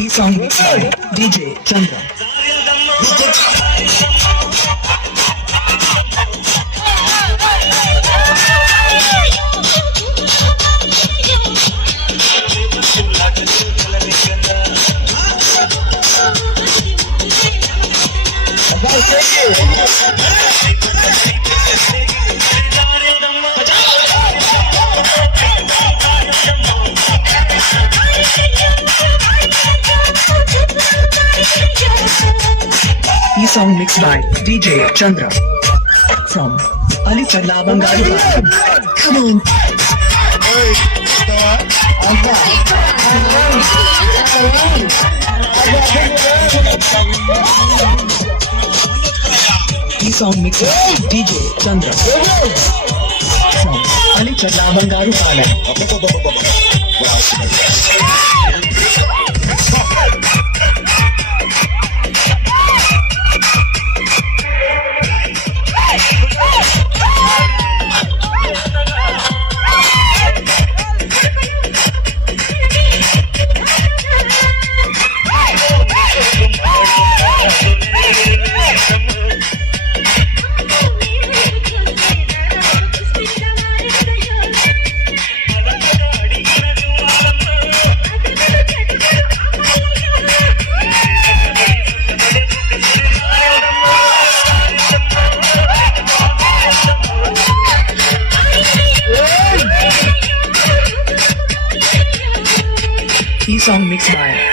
By DJ Chandra. song mixed by DJ Chandra from Ali Chadla Bangaru. Come on. This song mixed by DJ Chandra from Ali Chadla Bangaru.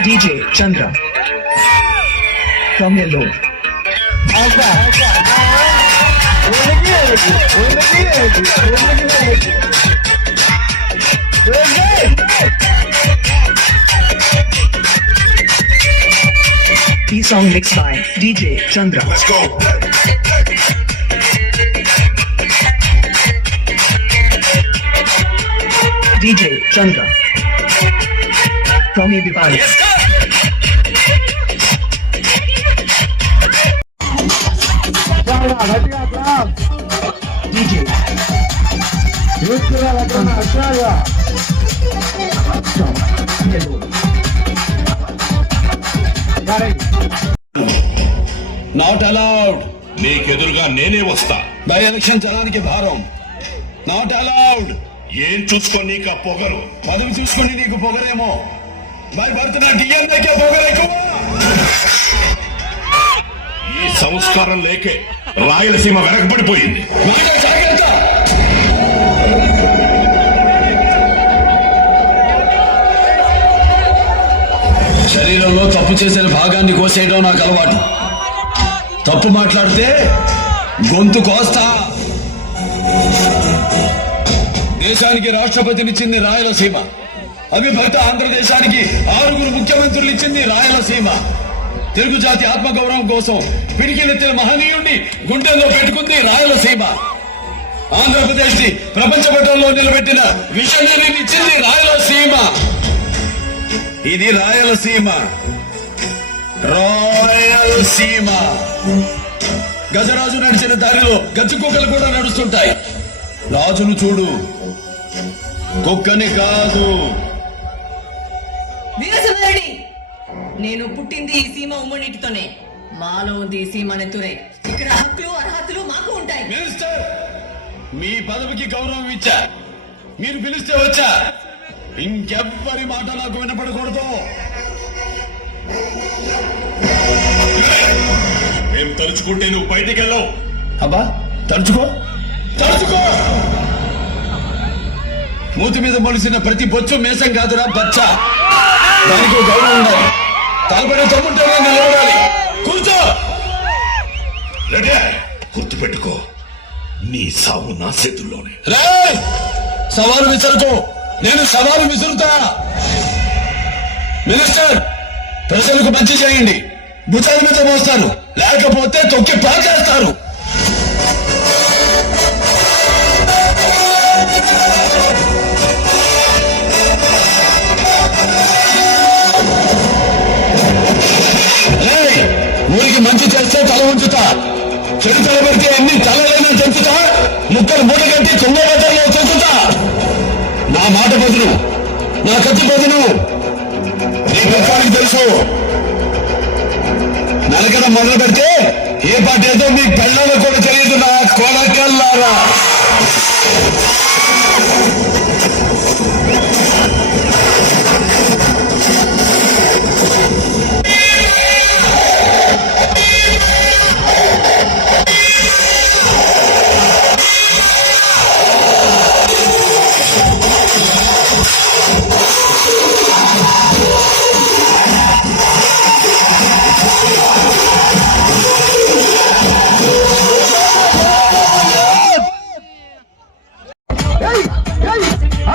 DJ Chandra from Yellow. E song mixed by DJ Chandra. Let's go. DJ Chandra. Tommy Bivani. Let's go. Not allowed నీకెదురుగా నేనే వస్తా. By election జనానికి భారం. Not allowed ఏం చూసుకొని నీకు ఆ పొగరు? పదవి చూసుకుని నీకు పొగరేమో. బై బర్త్ నా డిఎన్ఏకే పొగరెక్కువ ఈ సంస్కారం లేకే. రాయలసీమ వెనకబడిపోయింది. శరీరంలో తప్పు చేసిన భాగాన్ని కోసేయడం నాకు అలవాటు. తప్పు మాట్లాడితే గొంతు కోస్తా. దేశానికి రాష్ట్రపతినిచ్చింది రాయలసీమ. అవిభక్త ఆంధ్రదేశానికి ఆరుగురు ముఖ్యమంత్రులు ఇచ్చింది రాయలసీమ. తెలుగు జాతి ఆత్మగౌరవం కోసం పిడికిలెత్తిన మహనీయుణ్ణి గుండెల్లో పెట్టుకుంది రాయలసీమ. ఆంధ్రప్రదేశ్ని ప్రపంచ పటంలో నిలబెట్టిన విషయాన్ని ఇచ్చింది రాయలసీమ. ఇది రాయలసీమ. రాయలసీమ. గజరాజు నడిచిన దారిలో గజ్జు కుక్కలు కూడా నడుస్తుంటాయి. రాజును చూడు. కుక్కని కాదు. నేను పుట్టింది ఈ సీమ ఉమ్మడిటితోనే. మాలో ఉంది ఈ సీమ నెత్తురే. ఇక్కడ హక్కులు అర్హతలు మాకు ఉంటాయి. మినిస్టర్ మీ పదవికి గౌరవం ఇచ్చా. మీరు పిలిస్తే వచ్చా. ఇంకెవ్వరి మాట నాకు వినపడకూడదు. మేము తలుచుకుంటే నువ్వు బయటికి వెళ్ళవు. అబ్బా తలుచుకో. తలుచుకో. మూతి మీద మొలిసిన ప్రతి బొచ్చు మేసం కాదురా బచ్చ. దానికి గౌరవం ఉండాలి. తలపడే తమ్ముంటే నిలబడాలి. కూర్చో. రెడీ గుర్తుపెట్టుకో. నీ సావు నా చేతుల్లోనే. రేయ్! సవాలు విసరుకో. నేను సవాలు విసురుతా. మినిస్టర్ ప్రజలకు మంచి చేయండి. భుజాల మీద మోస్తారు. లేకపోతే తొక్కి పాచేస్తారు మంచి చేస్తే తల ఉంచుతా చెడు తలబెడితే ఎన్ని తలలైనా తెంచుతా ముక్కలు మూడు కట్టి కుంభబద్దల్లో తొక్కుతా నా మాట బదులు నా కత్తి బదులు. నీ గొప్పకి తెలుసు? నరకడం మొదలు పెడితే ఏ పార్టీ ఏదో మీ పెళ్ళలో కూడా తెలియదు నా కొనకల్లారా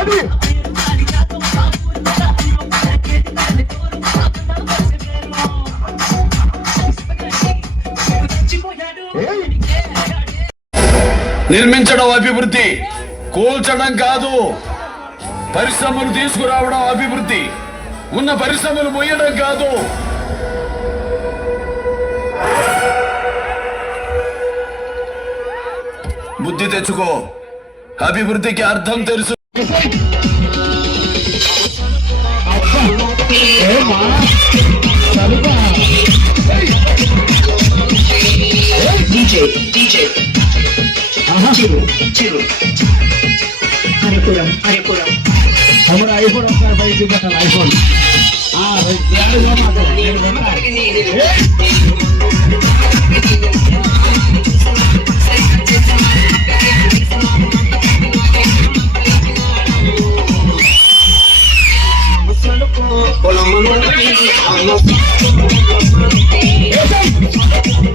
అది. నిర్మించడం అభివృద్ధి కూల్చడం కాదు. పరిశ్రమలు తీసుకురావడం అభివృద్ధి ఉన్న పరిశ్రమలు మొయ్యడం కాదు. బుద్ధి తెచ్చుకో. అభివృద్ధికి అర్థం తెలుసు. DJ, DJ. Aha. Chiru, Chiru. Aripuram, Aripuram. हमारा आईफोन आपका भाई जी का आईफोन हाँ भाई यार जो माता है Hey,